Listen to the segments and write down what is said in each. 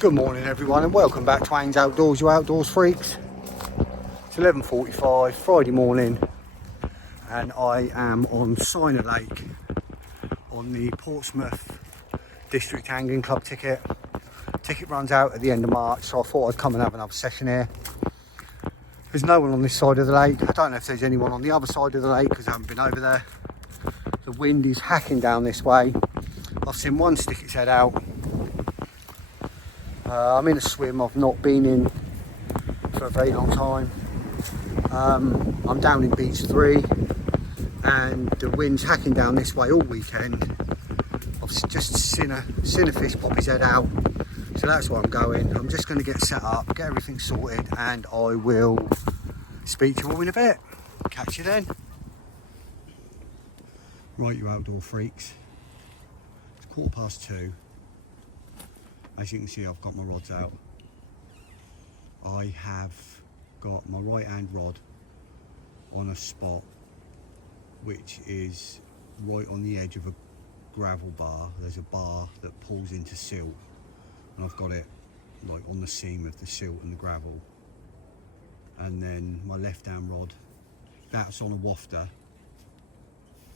Good morning everyone and welcome back to Wayne's Outdoors, you outdoors freaks. It's 11:45 Friday morning and I am on Sinah Lake on the Portsmouth District Angling Club ticket. Ticket runs out at the end of March, so I thought I'd come and have another session here. There's no one on this side of the lake. I don't know if there's anyone on the other side of the lake because I haven't been over there. The wind is hacking down this way. I've seen one stick its head out. I'm in a swim I've not been in for a very long time. I'm down in beach 3 and the wind's hacking down this way all weekend. I've just seen a fish pop his head out, so that's where I'm going. I'm just going to get set up, get everything sorted, and I will speak to you all in a bit. Catch you then. Right, you outdoor freaks, it's 2:15. As you can see, I've got my rods out. I have got my right hand rod on a spot which is right on the edge of a gravel bar. There's a bar that pulls into silt and I've got it like on the seam of the silt and the gravel. And then my left hand rod, that's on a wafter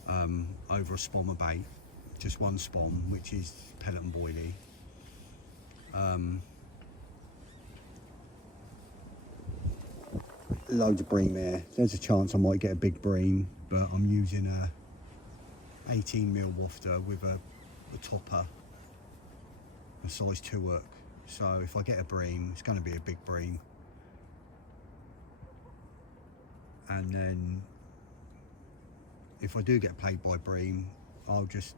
over a spommer bait, just one spom, which is pellet and boilie. Loads of bream here. There's a chance I might get a big bream, but I'm using a 18mm wafter with a topper, a size 2 hook. So if I get a bream, it's going to be a big bream. And then if I do get played by bream, I'll just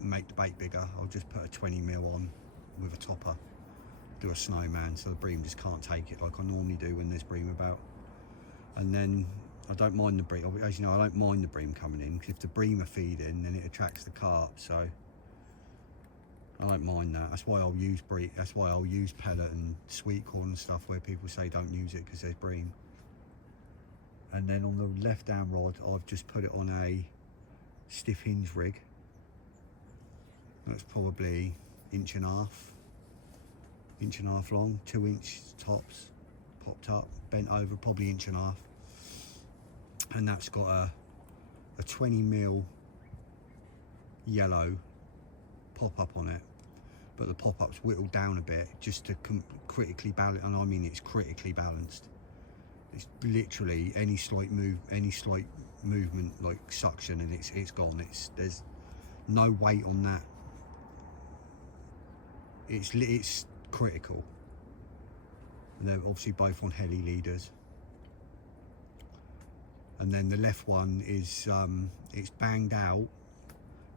make the bait bigger. I'll just put a 20mm on with a topper, do a snowman, so the bream just can't take it like I normally do when there's bream about. And then I don't mind the bream, as you know, I don't mind the bream coming in, because if the bream are feeding then it attracts the carp, so I don't mind that. That's why I'll use bream, that's why I'll use pellet and sweet corn and stuff where people say don't use it because there's bream. And then on the left hand rod I've just put it on a stiff hinge rig. That's probably inch and a half long, 2 inch tops, popped up, bent over, probably inch and a half. And that's got a 20mm yellow pop-up on it, but the pop-up's whittled down a bit just to critically balance, and I mean it's critically balanced. It's literally any slight movement like suction and it's gone. There's no weight on that. It's critical. And they're obviously both on heli leaders. And then the left one is it's banged out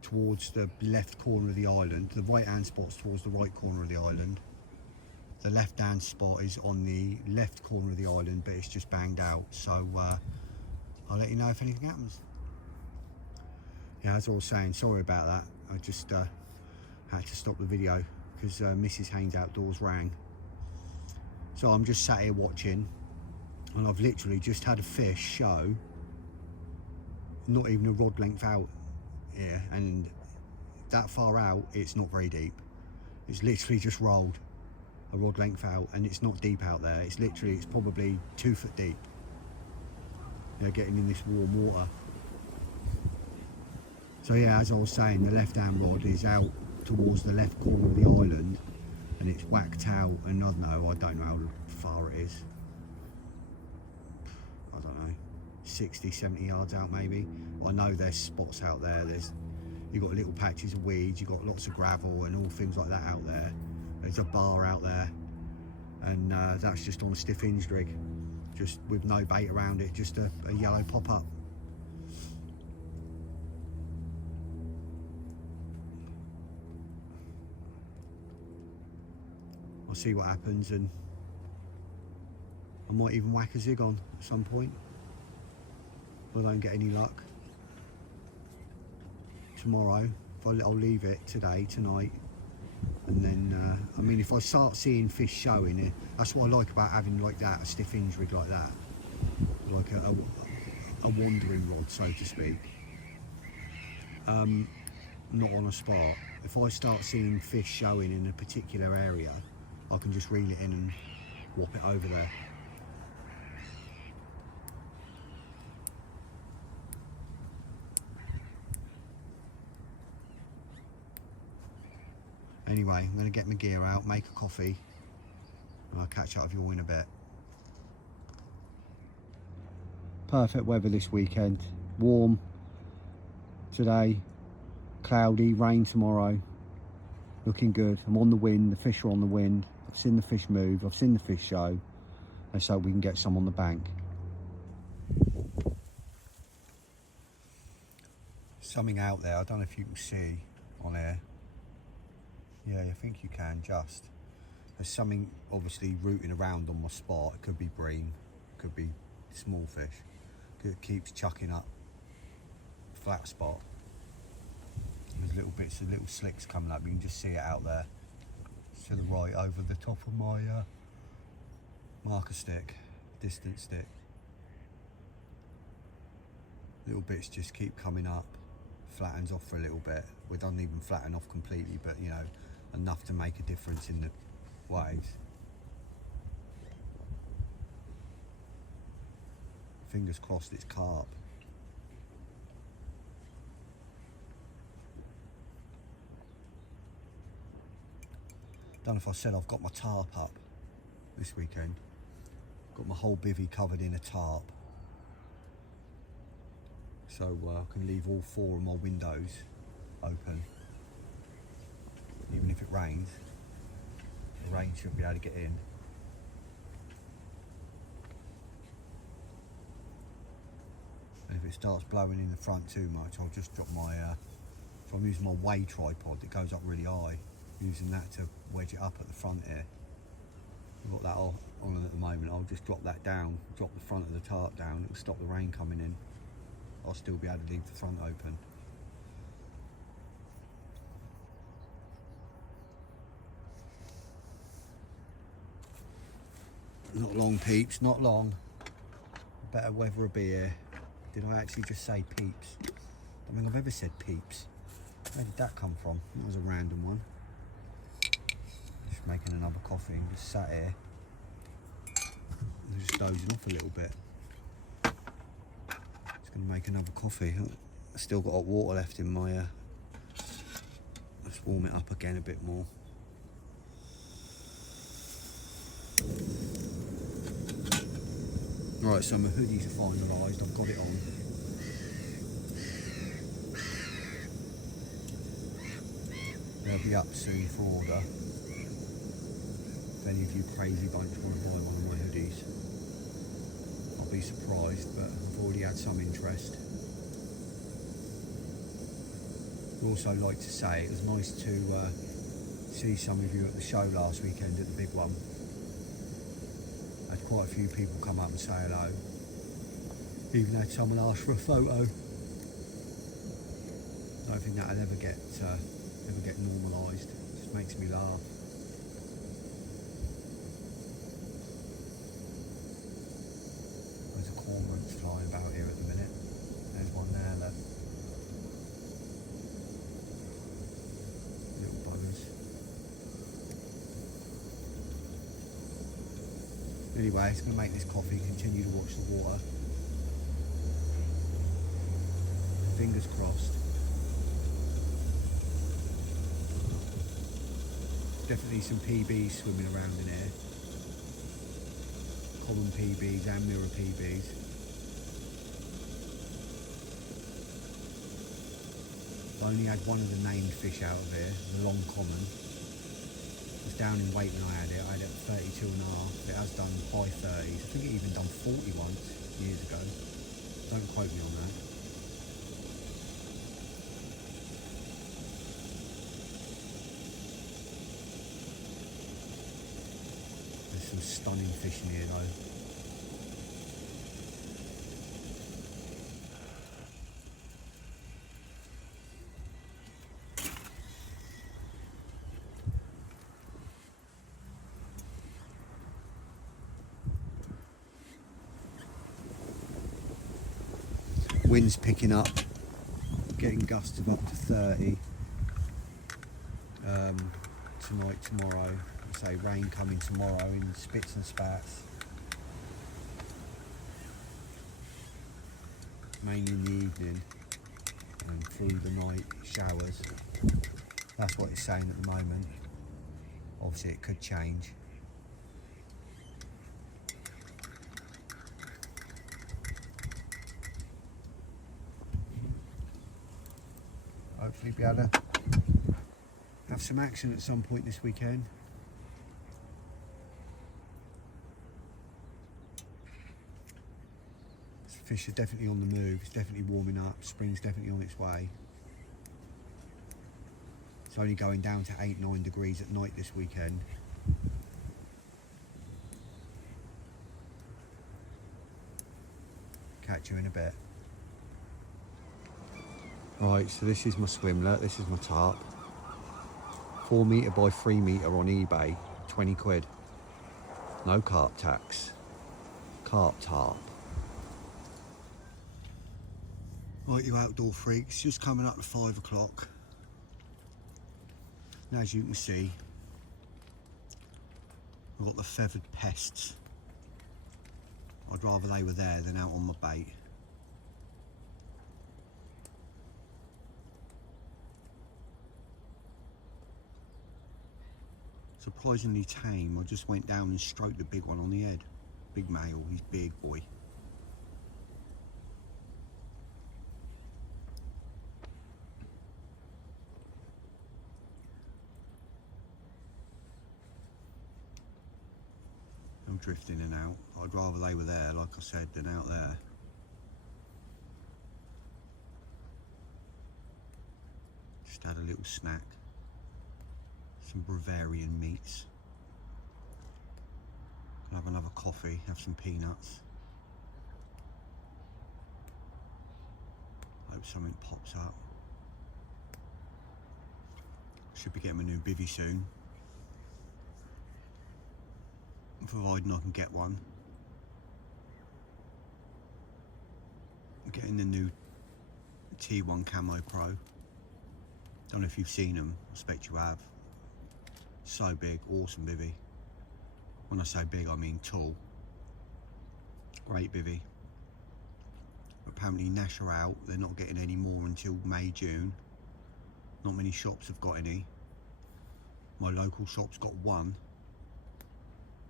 towards the left corner of the island. The right hand spot's towards the right corner of the island. The left hand spot is on the left corner of the island, but it's just banged out. So I'll let you know if anything happens. Yeah, as I was saying, sorry about that. I just had to stop the video because Mrs. Haynes Outdoors rang. So I'm just sat here watching, and I've literally just had a fish show, not even a rod length out here, and that far out it's not very deep. It's literally just rolled a rod length out, and it's not deep out there. It's literally, it's probably 2 foot deep. You know, getting in this warm water. So yeah, as I was saying, the left hand rod is out towards the left corner of the island, and it's whacked out, and I don't know how far it is. I don't know, 60, 70 yards out maybe. But I know there's spots out there. You've got little patches of weeds, you've got lots of gravel and all things like that out there. There's a bar out there, and that's just on a stiff hinged rig, just with no bait around it, just a yellow pop-up. I'll see what happens, and I might even whack a zig on at some point if I don't get any luck. Tomorrow, I'll leave it tonight, and then I mean, if I start seeing fish showing it, that's what I like about having like that, a stiff hinge rig like that, like a wandering rod, so to speak. Not on a spot. If I start seeing fish showing in a particular area, I can just reel it in and whop it over there. Anyway, I'm going to get my gear out, make a coffee, and I'll catch up with you all in a bit. Perfect weather this weekend. Warm today, cloudy, rain tomorrow. Looking good. I'm on the wind, the fish are on the wind. I've seen the fish move, I've seen the fish show. Let's hope we can get some on the bank. Something out there, I don't know if you can see on air. Yeah, I think you can just. There's something obviously rooting around on my spot. It could be bream, it could be small fish. It keeps chucking up flat spot. There's little bits of little slicks coming up. You can just see it out there. It's to the right over the top of my marker stick, distance stick. Little bits just keep coming up. Flattens off for a little bit. Well, it doesn't even flatten off completely, but you know, enough to make a difference in the waves. Fingers crossed it's carp. Don't know if I said I've got my tarp up this weekend. Got my whole bivvy covered in a tarp. So I can leave all 4 of my windows open. Even if it rains, the rain should be able to get in. And if it starts blowing in the front too much, I'll just drop my, if I'm using my way tripod that goes up really high, using that to wedge it up at the front here. I've got that on at the moment. I'll just drop that down, drop the front of the tarp down, it'll stop the rain coming in. I'll still be able to leave the front open. Not long, peeps, not long. Better weather a beer. Did I actually just say peeps? I don't think I've ever said peeps. Where did that come from? That was a random one. Just making another coffee and just sat here. Just dozing off a little bit. Just going to make another coffee. I've still got hot water left in my... Let's warm it up again a bit more. Right, so my hoodies are finalised, I've got it on. They'll be up soon for order. If any of you crazy bunch want to buy one of my hoodies, I'll be surprised, but I've already had some interest. I'd also like to say it was nice to see some of you at the show last weekend at the big one. Had quite a few people come up and say hello. Even had someone ask for a photo. I don't think that'll ever get normalised. It just makes me laugh. There's a cormorant flying about here at the minute. There's one there, look. Little buggers. Anyway, it's going to make this coffee, continue to watch the water. Fingers crossed. Definitely some PBs swimming around in here. Common PBs and mirror PBs. I only had one of the named fish out of here, the long common. It was down in weight when I had it. I had it at 32.5. It has done high 30s. I think it even done 40 once years ago. Don't quote me on that. There's some stunning fish in here though. Wind's picking up, getting gusts of up to 30 tonight, tomorrow. say rain coming tomorrow in spits and spats. Mainly in the evening and through the night showers. That's what it's saying at the moment. Obviously it could change. Hopefully be able to have some action at some point this weekend. Fish is definitely on the move, it's definitely warming up, spring's definitely on its way. It's only going down to 8-9 degrees at night this weekend. Catch you in a bit. Right, so this is my swimlet, this is my tarp. 4 metre by 3 metre on eBay, 20 quid. No carp tax. Carp tarp. Right, you outdoor freaks, just coming up to 5 o'clock. And as you can see, I've got the feathered pests. I'd rather they were there than out on my bait. Surprisingly tame. I just went down and stroked the big one on the head. Big male, he's big boy. I'm drifting in and out. I'd rather they were there, like I said, than out there. Just had a little snack. Some Bavarian meats. Can have another coffee, have some peanuts. Hope something pops up. Should be getting a new bivvy soon. Providing I can get one. I'm getting the new T1 Camo Pro. Don't know if you've seen them, I expect you have. So big, awesome bivvy. When I say big, I mean tall. Great bivvy. Apparently Nash are out, they're not getting any more until May, June. Not many shops have got any. My local shop's got one.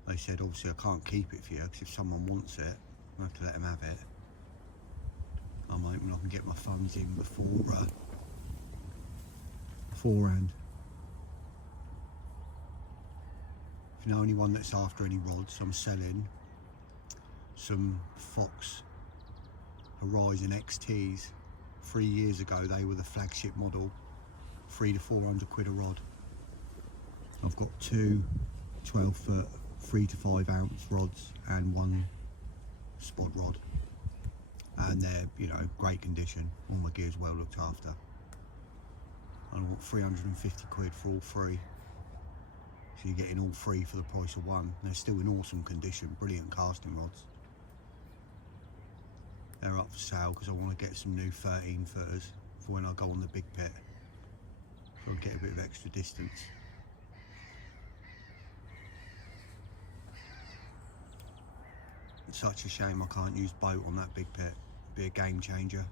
They said obviously I can't keep it for you because if someone wants it, I have to let them have it. I'm hoping I can get my funds in beforehand. If you know anyone that's after any rods, I'm selling some Fox Horizon XTs. 3 years ago they were the flagship model, 300 to 400 quid a rod. I've got two 12-foot 3 to 5 ounce rods and one spot rod, and they're, you know, great condition. All my gear's well looked after. I want 350 quid for all three, so you're getting all three for the price of one. They're still in awesome condition, brilliant casting rods. They're up for sale because I want to get some new 13 footers for when I go on the big pit, so I'll get a bit of extra distance. It's such a shame I can't use boat on that big pit. Be a game changer.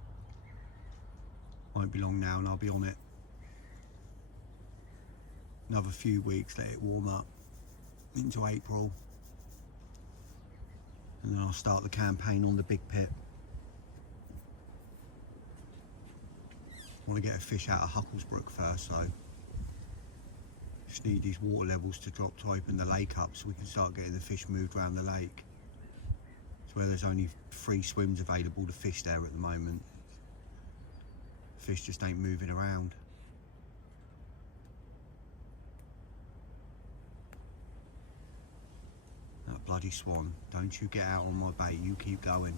Won't be long now and I'll be on it. Another few weeks, let it warm up into April, and then I'll start the campaign on the big pit. I want to get a fish out of Hucklesbrook first, so just need these water levels to drop to open the lake up so we can start getting the fish moved around the lake. It's where there's only 3 swims available to fish there at the moment. Fish just ain't moving around. That bloody swan, don't you get out on my bait, you keep going.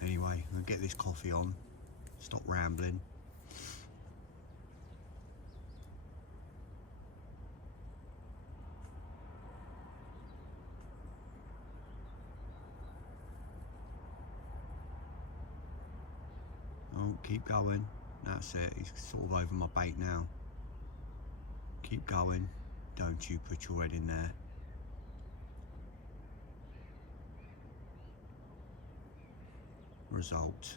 Anyway, I'll get this coffee on, stop rambling. Oh, keep going. That's it, he's sort of over my bait now. Keep going, don't you put your head in there. Result.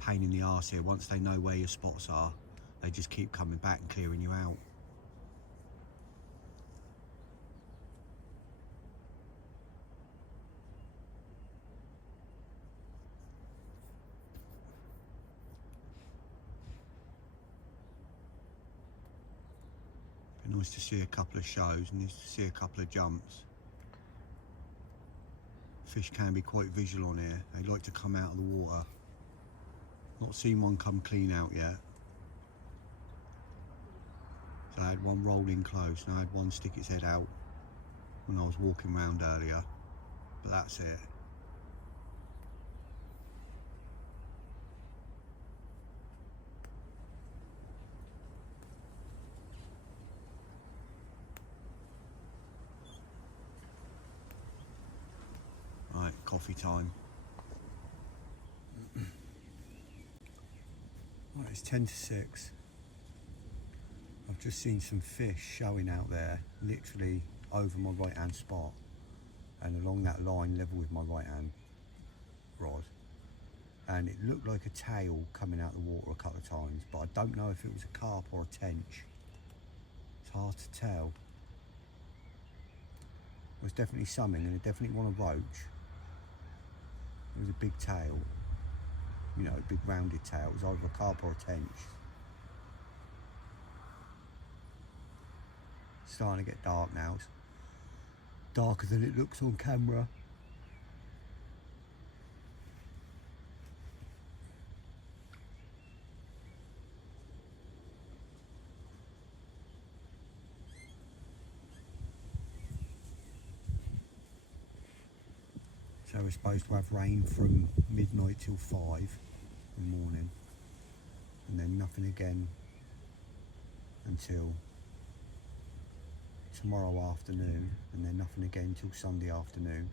Pain in the arse here. Once they know where your spots are, they just keep coming back and clearing you out. Be nice to see a couple of shows and nice to see a couple of jumps. Fish can be quite visual on here. They like to come out of the water. Not seen one come clean out yet. So I had one roll in close and I had one stick its head out when I was walking around earlier. But that's it. Right, coffee time. Right, it's 10 to 6. I've just seen some fish showing out there, literally over my right hand spot and along that line level with my right hand rod. And it looked like a tail coming out of the water a couple of times, but I don't know if it was a carp or a tench. It's hard to tell. It was definitely something, and it definitely wasn't a roach. It was a big tail, you know, a big rounded tail. It was either a carp or a tench. It's starting to get dark now. It's darker than it looks on camera. So we're supposed to have rain from midnight till 5 in the morning, and then nothing again until tomorrow afternoon, and then nothing again till Sunday afternoon.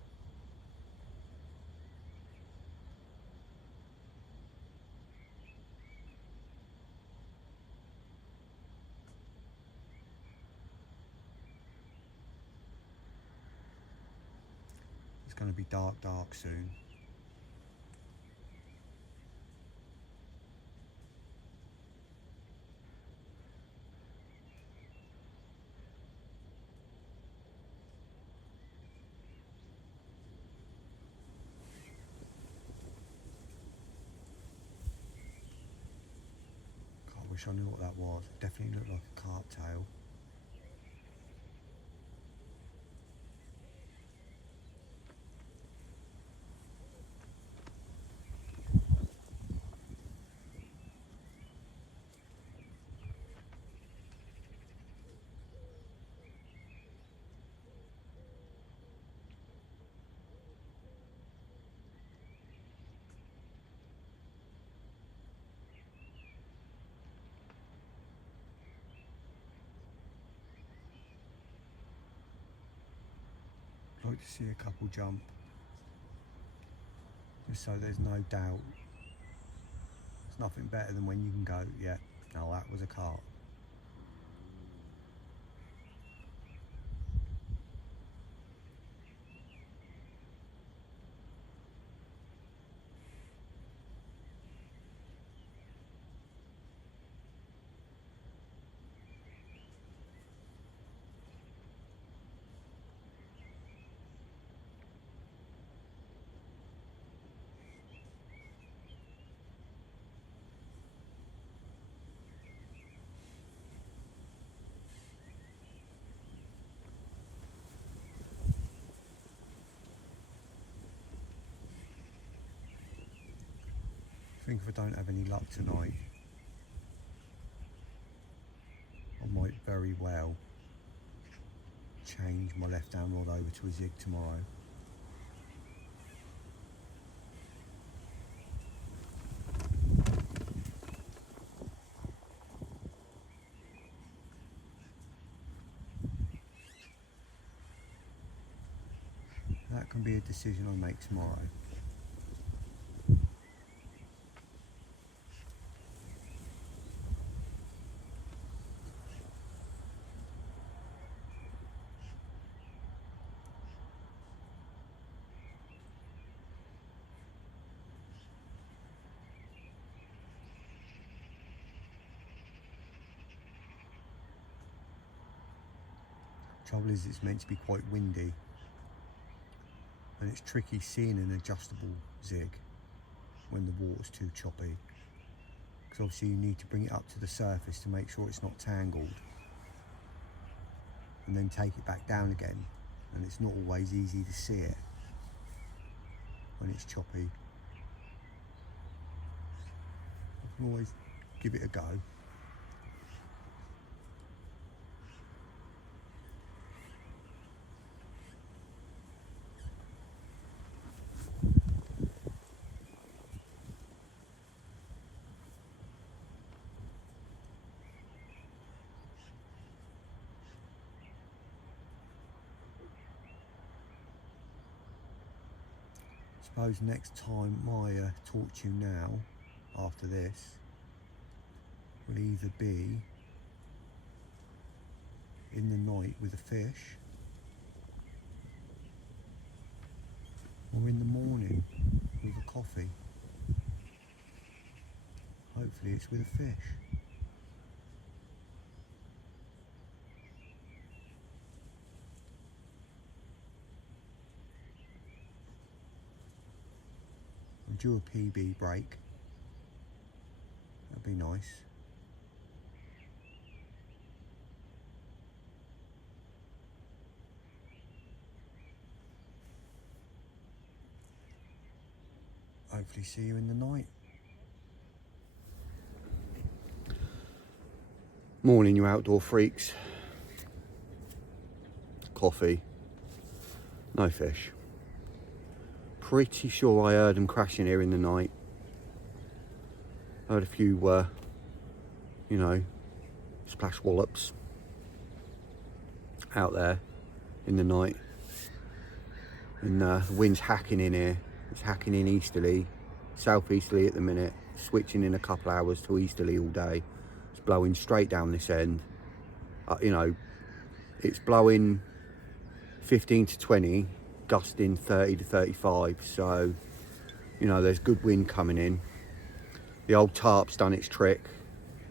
It's going to be dark soon. God, I wish I knew what that was. It definitely looked like a carp tail. I'd like to see a couple jump, just so there's no doubt. There's nothing better than when you can go, yeah, no, that was a carp. I think if I don't have any luck tonight, I might very well change my left hand rod over to a zig tomorrow. That can be a decision I make tomorrow. Trouble is, it's meant to be quite windy, and it's tricky seeing an adjustable zig when the water's too choppy, because obviously you need to bring it up to the surface to make sure it's not tangled, and then take it back down again, and it's not always easy to see it when it's choppy. I can always give it a go. I suppose next time my talk to you now, after this, will either be in the night with a fish, or in the morning with a coffee. Hopefully it's with a fish. I'm due a PB break. That'd be nice. Hopefully see you in the night. Morning, you outdoor freaks. Coffee. No fish. Pretty sure I heard them crashing here in the night. Heard a few, you know, splash wallops out there in the night. And the wind's hacking in here. It's hacking in easterly, southeasterly at the minute, switching in a couple hours to easterly all day. It's blowing straight down this end. You know, it's blowing 15 to 20, gusting 30 to 35. So, you know, there's good wind coming in. The old tarp's done its trick.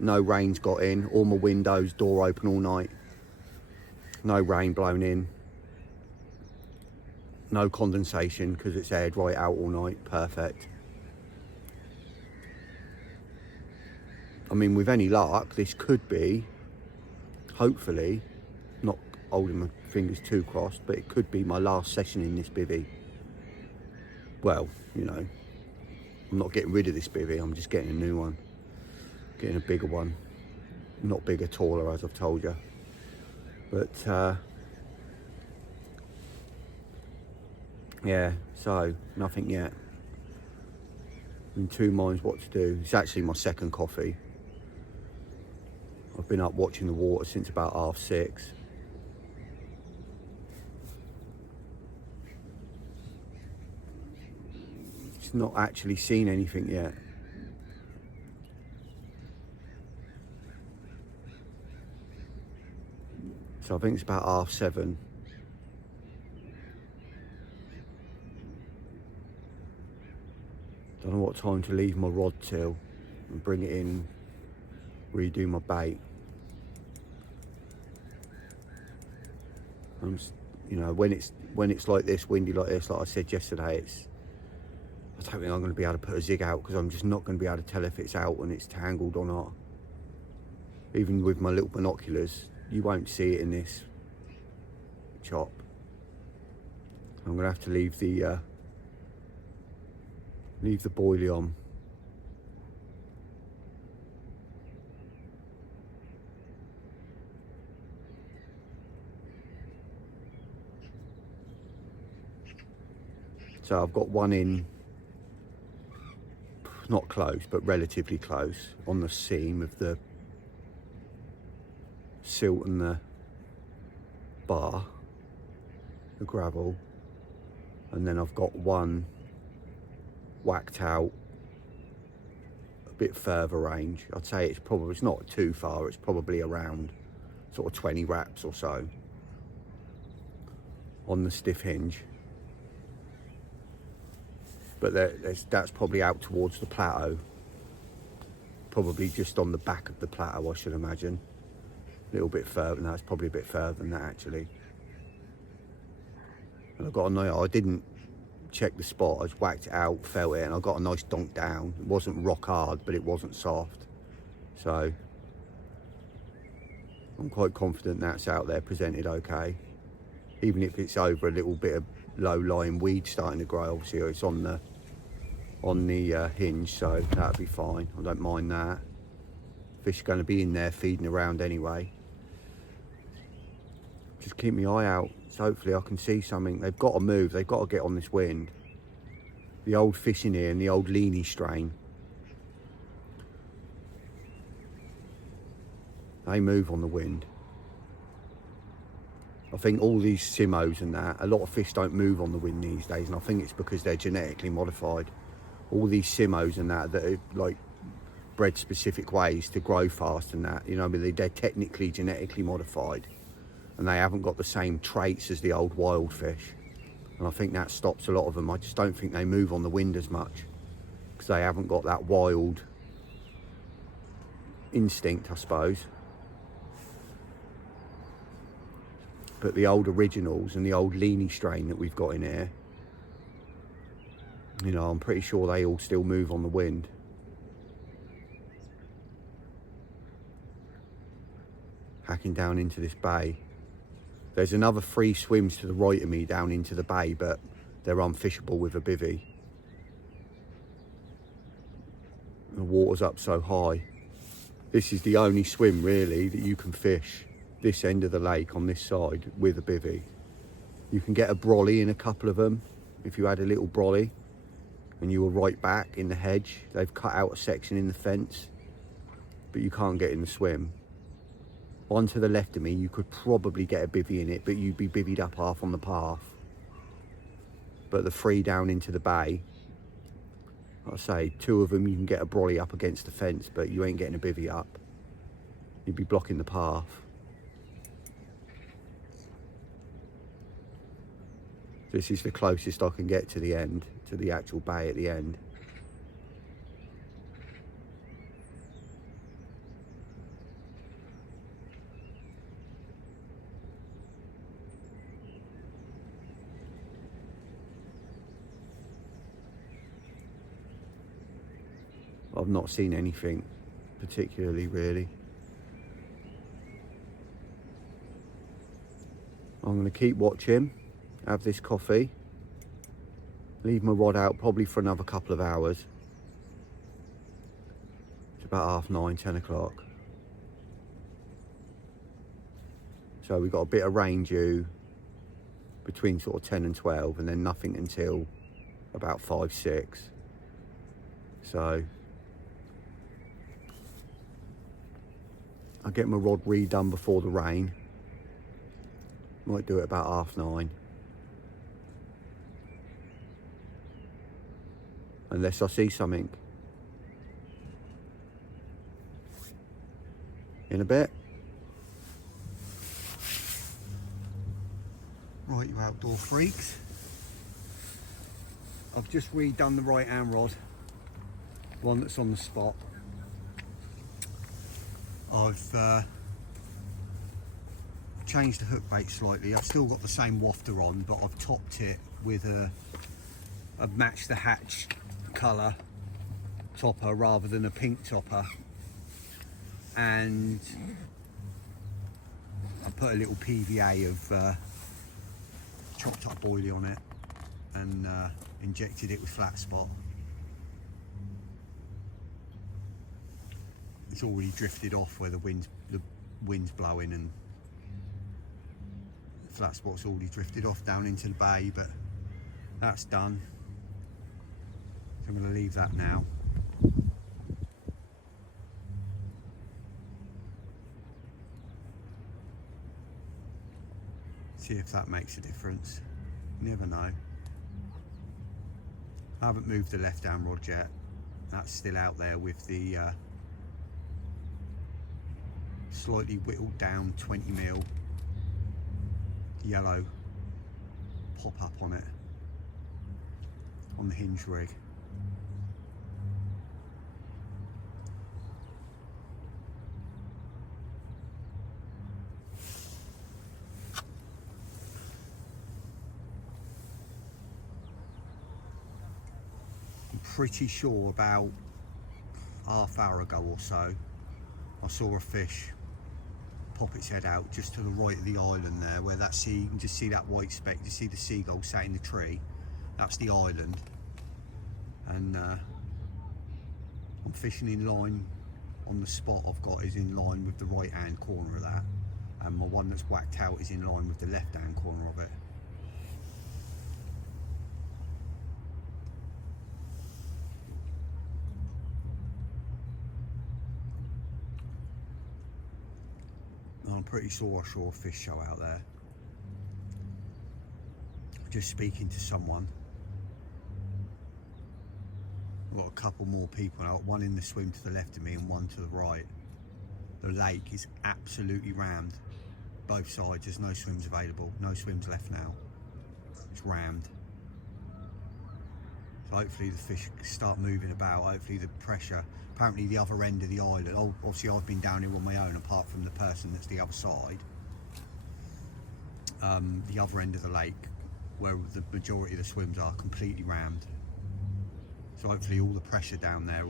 No rain's got in. All my windows, door open all night. No rain blown in. No condensation because it's aired right out all night. Perfect. I mean, with any luck, this could be, hopefully, not holding my fingers too crossed, but it could be my last session in this bivvy. Well, you know, I'm not getting rid of this bivvy, I'm just getting a new one. Getting a bigger one. Not bigger, taller, as I've told you. But, yeah, so nothing yet. I'm in two minds what to do. It's actually my second coffee. I've been up watching the water since about 6:30. It's not actually seen anything yet. So I think it's about 7:30. Don't know what time to leave my rod till and bring it in, redo my bait. You know, when it's like this, windy like this, like I said yesterday, I don't think I'm going to be able to put a zig out because I'm just not going to be able to tell if it's out when it's tangled or not. Even with my little binoculars, you won't see it in this chop. I'm going to have to leave the boilie on. So I've got one in, not close, but relatively close, on the seam of the silt and the bar, the gravel, and then I've got one whacked out a bit further range. I'd say it's not too far, it's probably around sort of 20 wraps or so on the stiff hinge. But that's probably out towards the plateau, probably just on the back of the plateau, I should imagine. A little bit further, no, it's probably a bit further than that actually. And I got a nice, I didn't check the spot, I just whacked it out, felt it, and I got a nice donk down. It wasn't rock hard, but it wasn't soft. So I'm quite confident that's out there, presented okay. Even if it's over a little bit of low-lying weed starting to grow, obviously it's on the hinge, so that'd be fine. I don't mind that. Fish are going to be in there feeding around anyway. Just keep my eye out, so hopefully I can see something. They've got to move, they've got to get on this wind. The old fish in here and the old leany strain, they move on the wind. I think all these Simos and that, a lot of fish don't move on the wind these days, and I think it's because they're genetically modified. All these Simos and that are like bred specific ways to grow fast and that, you know, they're technically genetically modified, and they haven't got the same traits as the old wild fish. And I think that stops a lot of them. I just don't think they move on the wind as much because they haven't got that wild instinct, I suppose. But the old originals and the old leany strain that we've got in here, you know, I'm pretty sure they all still move on the wind. Hacking down into this bay. There's another 3 swims to the right of me down into the bay, but they're unfishable with a bivvy. The water's up so high. This is the only swim really that you can fish this end of the lake on this side with a bivvy. You can get a brolly in a couple of them if you had a little brolly and you were right back in the hedge. They've cut out a section in the fence, but you can't get in the swim. One to the left of me, you could probably get a bivvy in it, but you'd be bivvied up half on the path. But the 3 down into the bay, like I say, 2 of them you can get a brolly up against the fence, but you ain't getting a bivvy up. You'd be blocking the path. This is the closest I can get to the end, to the actual bay at the end. I've not seen anything particularly, really. I'm going to keep watching, have this coffee, leave my rod out probably for another couple of hours. It's about 9:30, 10 o'clock. So we've got a bit of rain due between sort of 10 and 12, and then nothing until about 5, 6. So I'll get my rod redone before the rain. Might do it about 9:30. Unless I see something. In a bit. Right, you outdoor freaks. I've just redone the right hand rod. One that's on the spot. I've changed the hook bait slightly. I've still got the same wafter on, but I've topped it with I've matched the hatch colour topper rather than a pink topper, and I put a little PVA of chopped up oily on it and injected it with flat spot. It's already drifted off where the wind's blowing, and the flat spot's already drifted off down into the bay, but that's done. So I'm going to leave that now. See if that makes a difference. You never know. I haven't moved the left hand rod yet. That's still out there with the slightly whittled down 20mm yellow pop up on it on the hinge rig. pretty sure about half hour ago or so I saw a fish pop its head out just to the right of the island there, where that sea, you can just see that white speck, you see the seagull sat in the tree. That's the island, and I'm fishing in line on the spot I've got is in line with the right hand corner of that, and my one that's whacked out is in line with the left hand corner of it. And I'm pretty sure I saw a fish show out there. Just speaking to someone. I've got a couple more people out, one in the swim to the left of me and one to the right. The lake is absolutely rammed, both sides. There's no swims available, no swims left now. It's rammed. So hopefully the fish start moving about, hopefully the pressure, apparently the other end of the island, obviously I've been down here on my own apart from the person that's the other side. The other end of the lake, where the majority of the swims are, completely rammed. So hopefully all the pressure down there,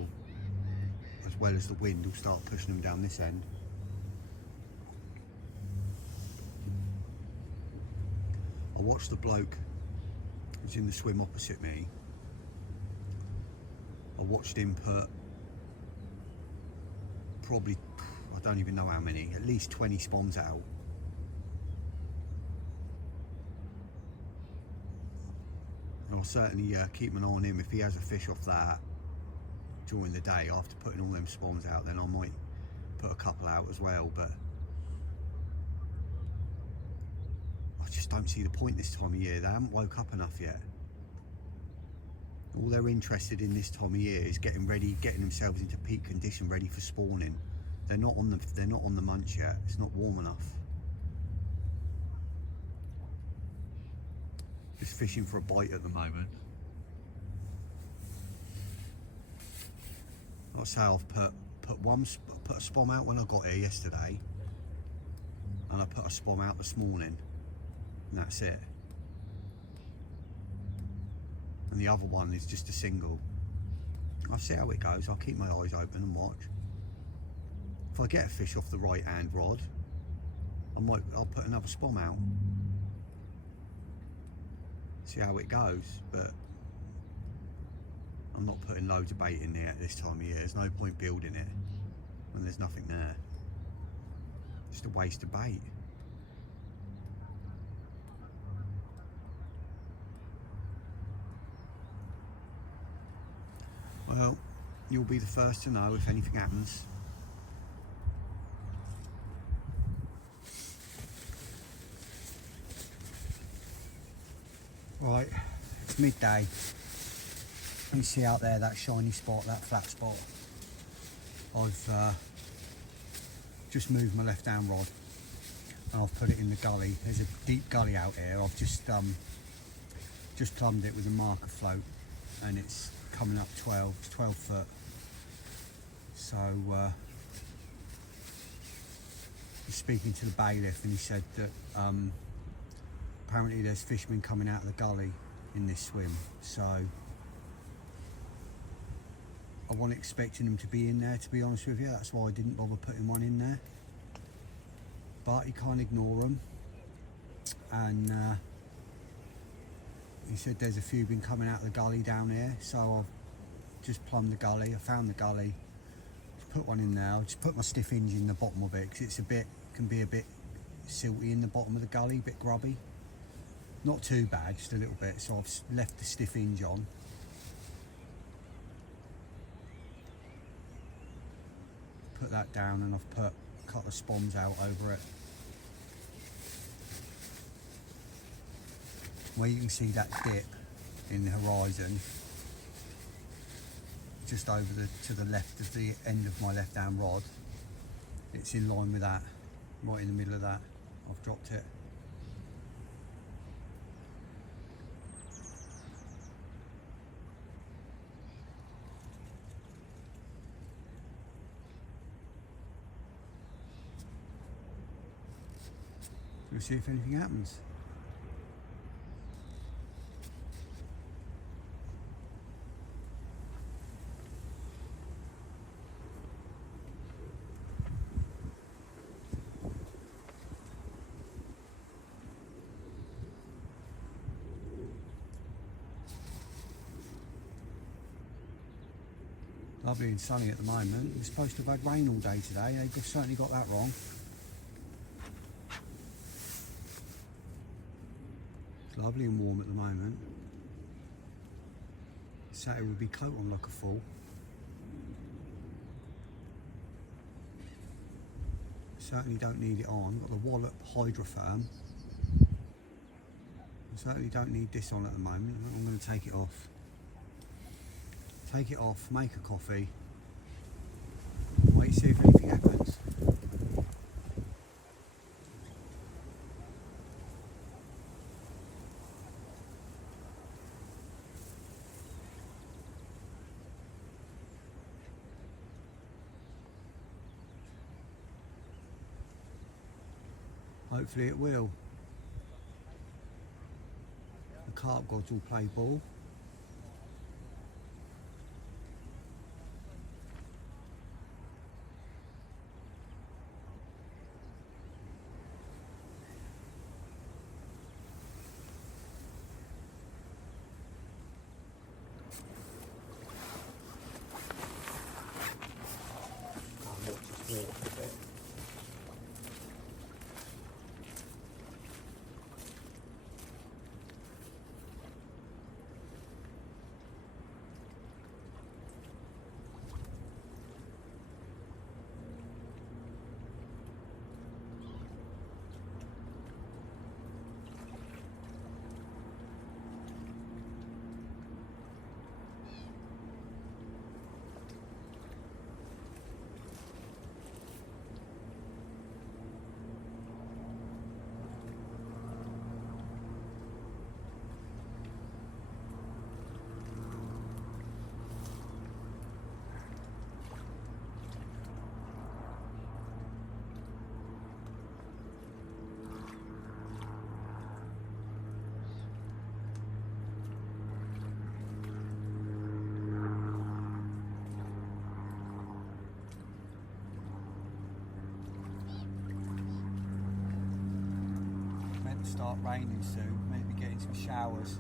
as well as the wind, will start pushing them down this end. I watched the bloke who's in the swim opposite me. I watched him put probably, I don't even know how many, at least 20 spawns out. And I'll certainly keep an eye on him. If he has a fish off that during the day after putting all them spawns out, then I might put a couple out as well. But I just don't see the point this time of year. They haven't woke up enough yet. All they're interested in this time of year is getting ready, getting themselves into peak condition, ready for spawning. They're not on the munch yet. It's not warm enough. Just fishing for a bite at the moment. Like I say, I've put a spom out when I got here yesterday, and I put a spom out this morning, and that's it. And the other one is just a single. I'll see how it goes. I'll keep my eyes open and watch. If I get a fish off the right hand rod, I'll put another spom out. See how it goes, but I'm not putting loads of bait in there at this time of year. There's no point building it when there's nothing there. Just a waste of bait. Well, you'll be the first to know if anything happens. Right, it's midday. You see out there that shiny spot, that flat spot. I've just moved my left hand rod and I've put it in the gully. There's a deep gully out here. I've just plumbed it with a marker float, and it's coming up 12 foot. So he's speaking to the bailiff, and he said that apparently there's fishermen coming out of the gully in this swim, so I wasn't expecting them to be in there, to be honest with you. That's why I didn't bother putting one in there, but you can't ignore them. And he said there's a few been coming out of the gully down here, so I've just plumbed the gully. I found the gully, just put one in there. I just put my stiff hinge in the bottom of it because it's can be a bit silty in the bottom of the gully, a bit grubby. Not too bad, just a little bit. So I've left the stiff hinge on. Put that down, and I've put a couple of spawns out over it. Where you can see that dip in the horizon, just over to the left of the end of my left hand rod, it's in line with that, right in the middle of that. I've dropped it. We'll see if anything happens. Lovely and sunny at the moment. We're supposed to have had rain all day today. They've certainly got that wrong. It's lovely and warm at the moment. Saturday would be coat on like a fool. Certainly don't need it on. Got the Wallop Hydrotherm. I certainly don't need this on at the moment. I'm going to take it off. Take it off, make a coffee. Wait, see if anything happens. Hopefully it will. The carp gods will play ball. Start raining soon, maybe getting some showers.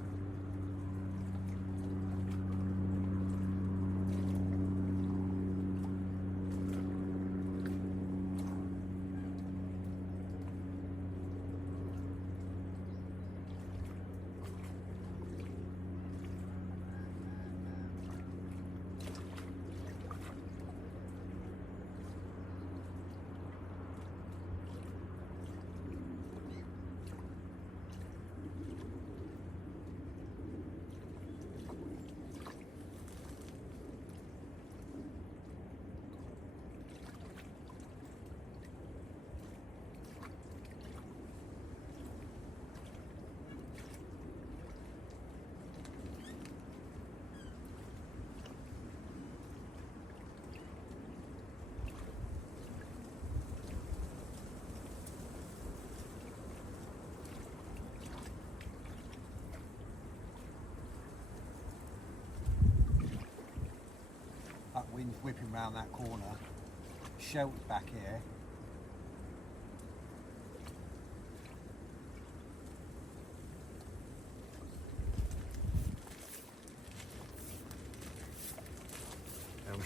That wind's whipping round that corner. Shelter's back here.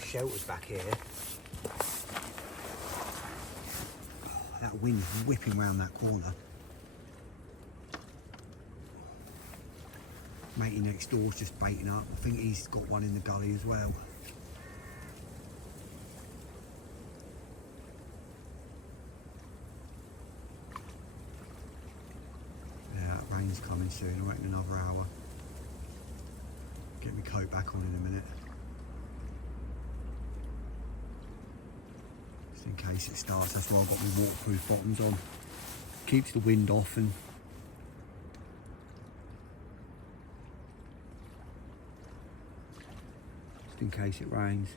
Shelter's back here. That wind's whipping round that corner. Matey next door's just baiting up. I think he's got one in the gully as well. Rain's coming soon, I reckon another hour. Get my coat back on in a minute. Just in case it starts, that's why I've got my waterproof bottoms on. Keeps the wind off and just in case it rains.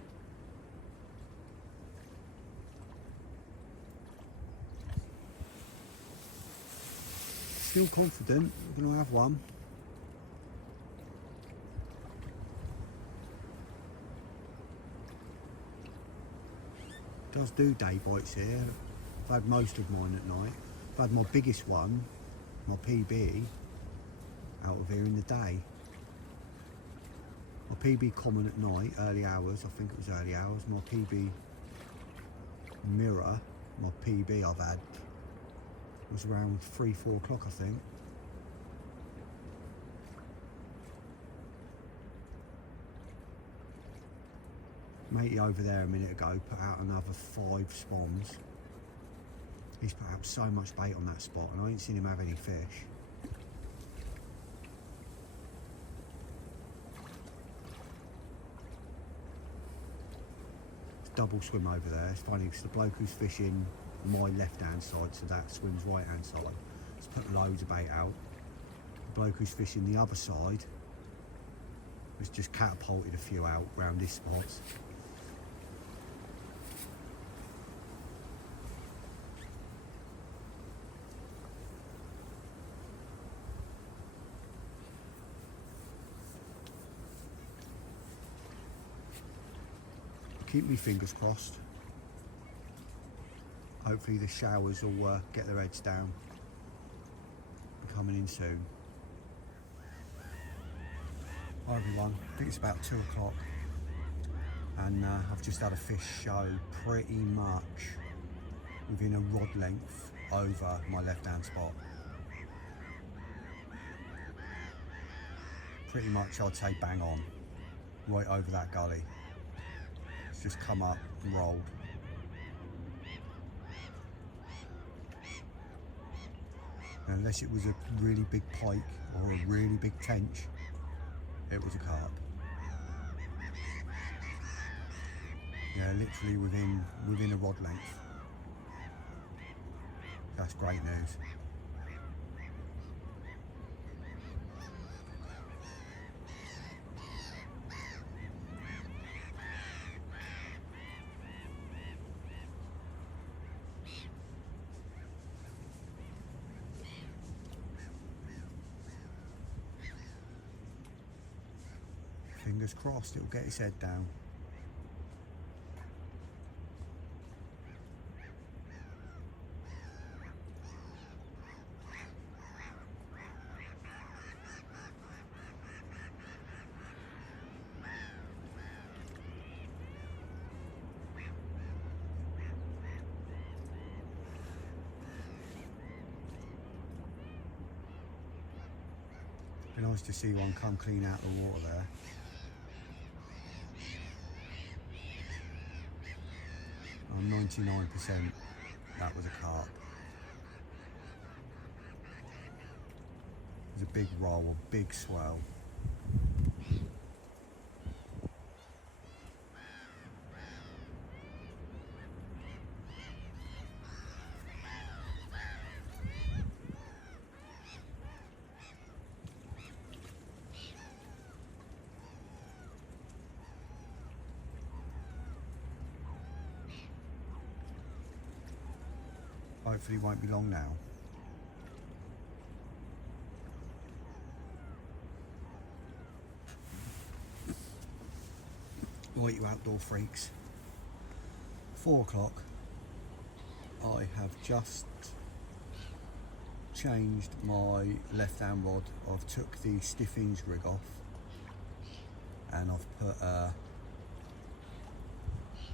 Still confident we're going to have one. Does do day bites here. I've had most of mine at night. I've had my biggest one, my PB, out of here in the day. My PB common at night, early hours, I think it was early hours. My PB mirror, my PB I've had, was around 3-4 o'clock, I think. Matey over there a minute ago put out another 5 spawns. He's put out so much bait on that spot and I ain't seen him have any fish. It's double swim over there. It's funny because the bloke who's fishing my left hand side, so that swims right hand side, has put loads of bait out. The bloke who's fishing the other side has just catapulted a few out round his spots. Keep me fingers crossed. Hopefully the showers will get their heads down. They're coming in soon. Hi everyone, I think it's about 2 o'clock and I've just had a fish show pretty much within a rod length over my left hand spot. Pretty much I'd say bang on, right over that gully. It's just come up and rolled. And unless it was a really big pike or a really big tench, it was a carp. Yeah, literally within a rod length. That's great news. Fingers crossed it'll get its head down. Be nice to see one come clean out of the water there. I'm 99% that was a carp. It was a big roll, a big swell. Hopefully it won't be long now. Right, you outdoor freaks. 4 o'clock. I have just changed my left hand rod. I've took the stiff hinge rig off and I've put a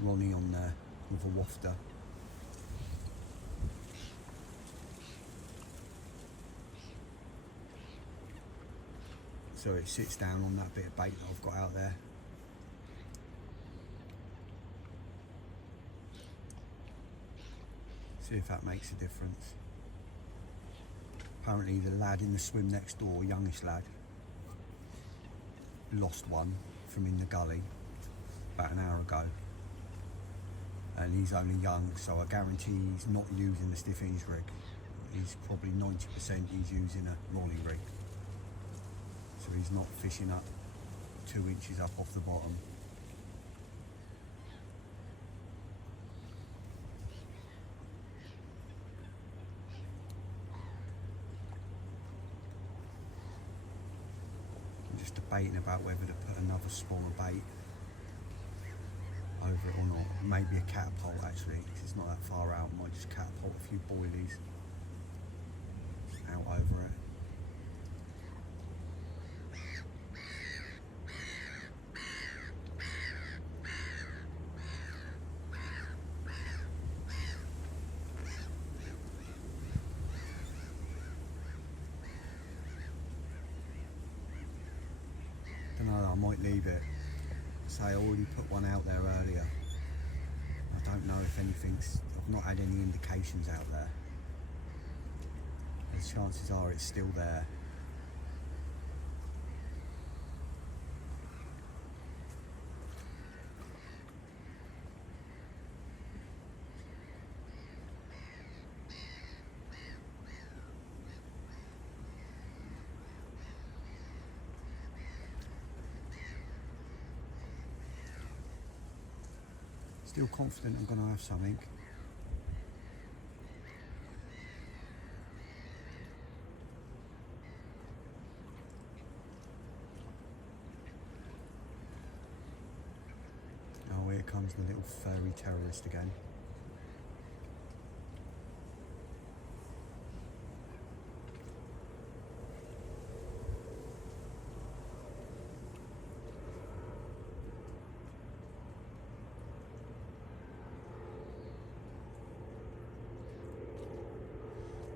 Ronnie on there with a wafter. So it sits down on that bit of bait that I've got out there. See if that makes a difference. Apparently the lad in the swim next door, youngish lad, lost one from in the gully about an hour ago. And he's only young, so I guarantee he's not using the stiff hinge rig. He's probably 90% he's using a rolling rig. So he's not fishing up 2 inches up off the bottom. I'm just debating about whether to put another spawn of bait over it or not. Maybe a catapult actually, because it's not that far out. I might just catapult a few boilies out over it. I might leave it. Say I already put one out there earlier. I don't know if anything's, I've not had any indications out there. The chances are it's still there. Still confident I'm going to have something. Oh, here comes the little furry terrorist again.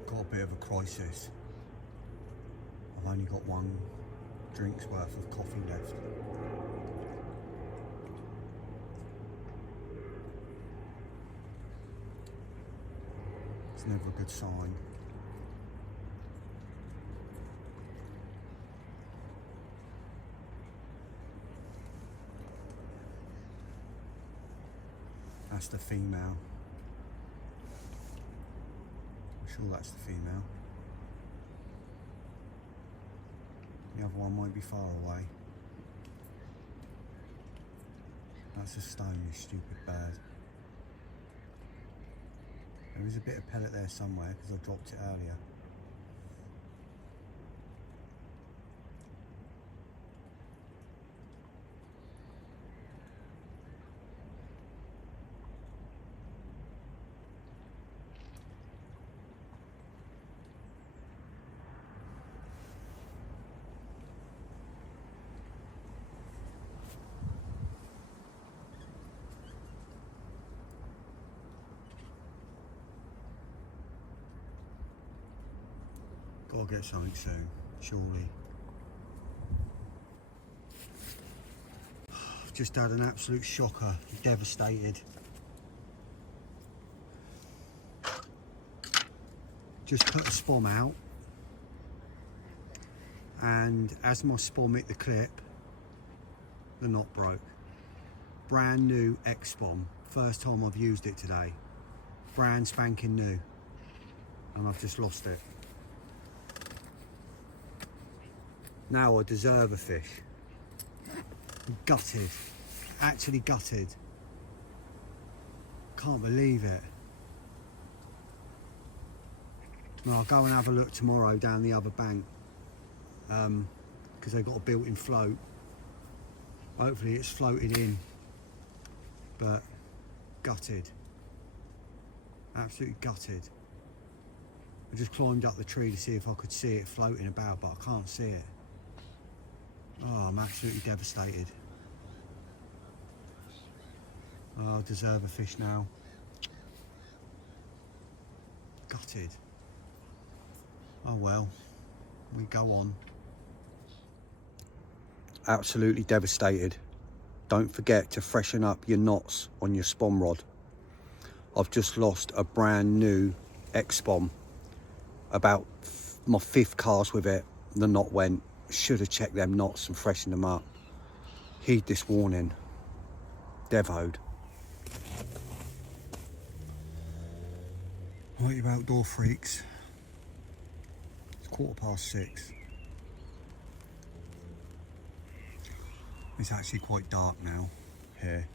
Got a bit of a crisis. I've only got one drink's worth of coffee left. It's never a good sign. That's the female. I'm sure that's the female. The other one might be far away. That's a stone, you stupid bird. There is a bit of pellet there somewhere because I dropped it earlier. Gotta get something soon, surely. I've just had an absolute shocker, devastated. Just cut the spom out, and as my spom hit the clip, the knot broke. Brand new X-spom, first time I've used it today. Brand spanking new, and I've just lost it. Now I deserve a fish. I'm gutted, actually gutted. Can't believe it. No, I'll go and have a look tomorrow down the other bank because they've got a built-in float. Hopefully it's floated in, but gutted, absolutely gutted. I just climbed up the tree to see if I could see it floating about, but I can't see it. Oh, I'm absolutely devastated. Oh, I deserve a fish now. Gutted. Oh well, we go on. Absolutely devastated. Don't forget to freshen up your knots on your spom rod. I've just lost a brand new X-spom. About my 5th cast with it, the knot went. Should have checked them knots and freshened them up. Heed this warning. Devoed. Right, you outdoor freaks. It's 6:15. It's actually quite dark now here.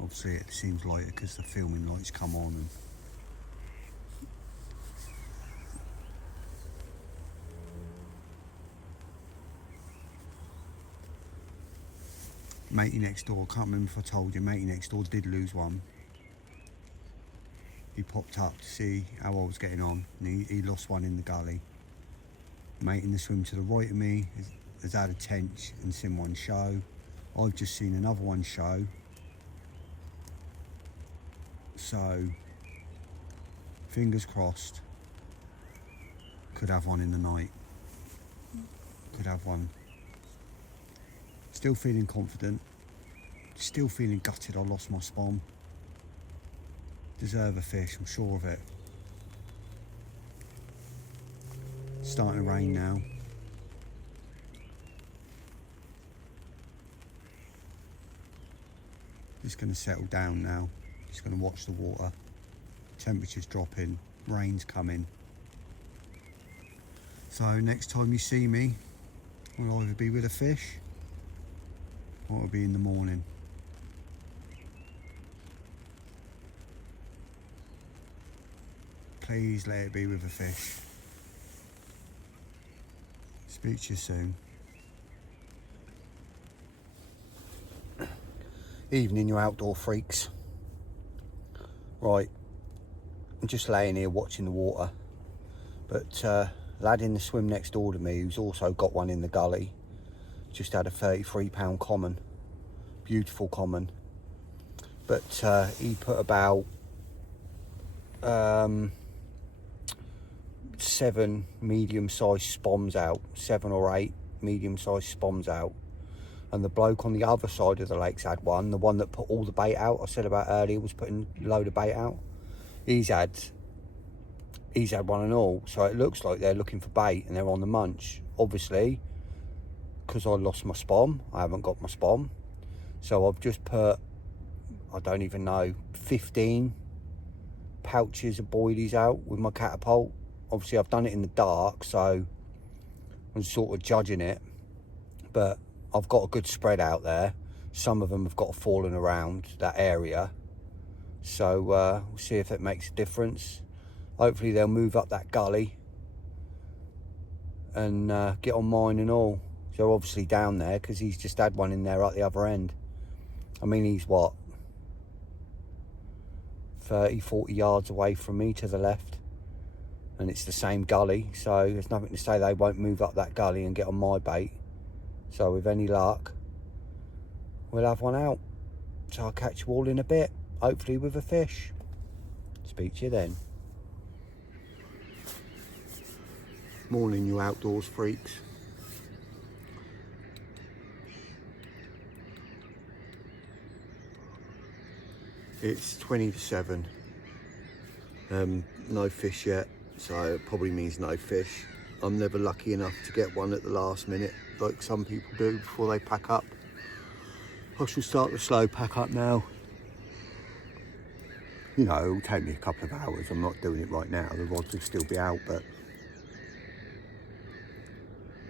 Obviously it seems lighter because the filming lights come on and matey next door, I can't remember if I told you, matey next door did lose one. He popped up to see how I was getting on, and he lost one in the gully. Mate in the swim to the right of me has had a tench and seen one show. I've just seen another one show. So, fingers crossed, could have one in the night. Could have one. It's Still feeling confident. Still feeling gutted I lost my spawn. Deserve a fish, I'm sure of it. Starting to rain now. Just going to settle down now. Just going to watch the water. Temperature's dropping, rain's coming. So next time you see me, I'll either be with a fish or it'll be in the morning. Please let it be with a fish. Speak to you soon. Evening, you outdoor freaks. Right, I'm just laying here watching the water, but lad in the swim next door to me, who's also got one in the gully, just had a 33-pound common, beautiful common, but he put about 7 medium-sized spoms out, 7 or 8 medium-sized spoms out. And the bloke on the other side of the lake's had one, the one that put all the bait out, I said about earlier, was putting a load of bait out. He's had one and all, so it looks like they're looking for bait and they're on the munch. Obviously, because I lost my spom, I haven't got my spom. So I've just put, I don't even know, 15 pouches of boilies out with my catapult. Obviously I've done it in the dark, so I'm sort of judging it, but I've got a good spread out there. Some of them have got fallen around that area, so we'll see if it makes a difference. Hopefully they'll move up that gully and get on mine and all. So obviously down there, because he's just had one in there at the other end. I mean, he's what, 30-40 yards away from me to the left, and it's the same gully, so there's nothing to say they won't move up that gully and get on my bait. So with any luck, we'll have one out. So I'll catch you all in a bit, hopefully with a fish. Speak to you then. Morning, you outdoors freaks. It's 20 to 7. No fish yet, so it probably means no fish. I'm never lucky enough to get one at the last minute, like some people do before they pack up. I shall start the slow pack up now. You know, it'll take me a couple of hours. I'm not doing it right now. The rods will still be out, but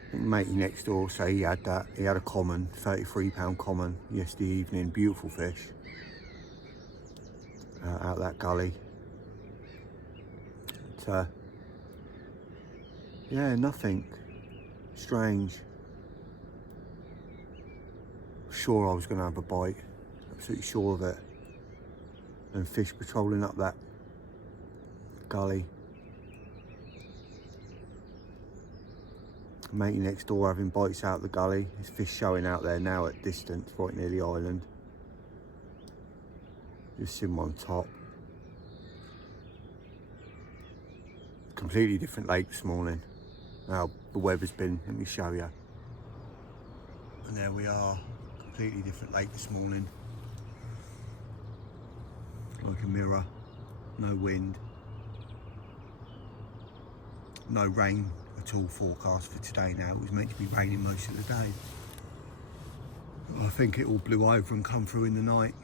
I think matey next door say he had that. He had a common, 33-pound common yesterday evening. Beautiful fish out that gully. But, yeah, nothing strange. Sure I was going to have a bite, absolutely sure of it. And fish patrolling up that gully. Matey next door having bites out the gully. There's fish showing out there now at distance, right near the island. Just see them on top. Completely different lake this morning. Now the weather's been, let me show you. And there we are, completely different lake this morning. Like a mirror, no wind, no rain at all forecast for today now. It was meant to be raining most of the day. I think it all blew over and come through in the night.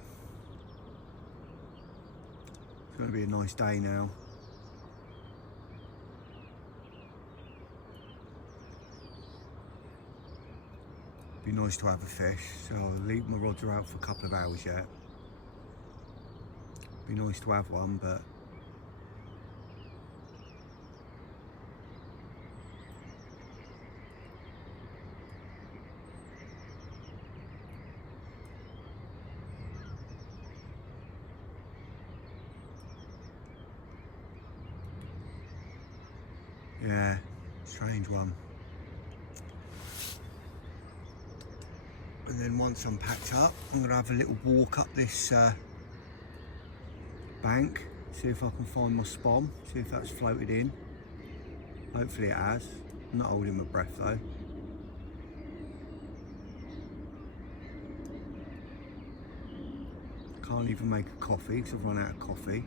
It's going to be a nice day now. Be nice to have a fish, so I'll leave my rods are out for a couple of hours yet. Be nice to have one, but yeah, strange one. And then once I'm packed up, I'm going to have a little walk up this bank, see if I can find my spom, see if that's floated in. Hopefully it has. I'm not holding my breath though. Can't even make a coffee because I've run out of coffee.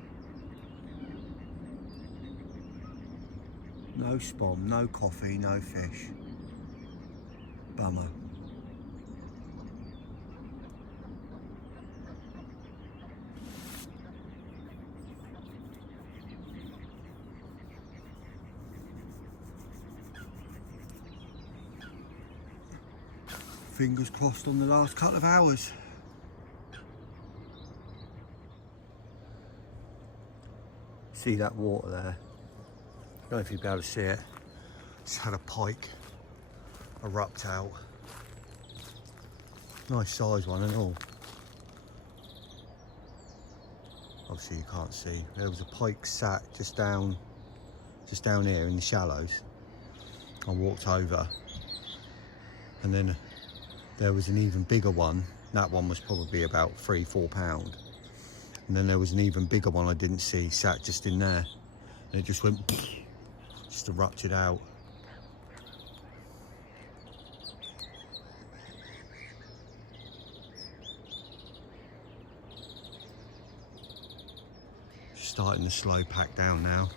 No spom, no coffee, no fish. Bummer. Fingers crossed on the last couple of hours. See that water there? I don't know if you'll be able to see it. Just had a pike erupt out. Nice size one and all. Obviously you can't see. There was a pike sat just down here in the shallows. I walked over and then there was an even bigger one. That one was probably about 3-4 pound. And then there was an even bigger one I didn't see, sat just in there. And it just went, just erupted out. Starting to slow pack down now.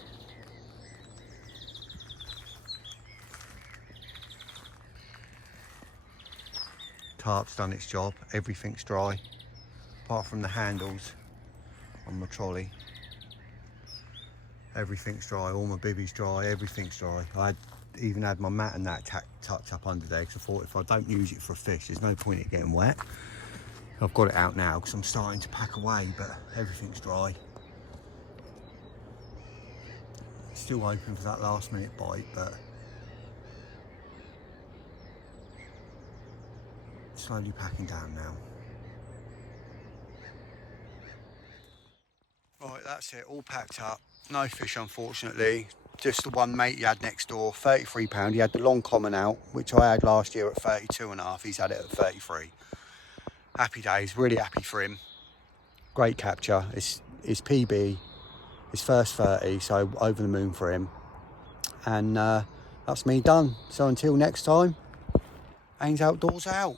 Tarp's done its job, everything's dry, apart from the handles on my trolley. Everything's dry, all my bibbies dry, everything's dry. I even had my mat and that tucked up under there because I thought if I don't use it for a fish, there's no point in it getting wet. I've got it out now because I'm starting to pack away, but everything's dry. Still hoping for that last minute bite, but slowly packing down now. Right, that's it, all packed up. No fish, unfortunately. Just the one mate he had next door, 33 pound. He had the long common out, which I had last year at 32.5. He's had it at 33. Happy days, really happy for him. Great capture. It's his PB, his first 30, so over the moon for him. And that's me done. So until next time, Ains Outdoors out.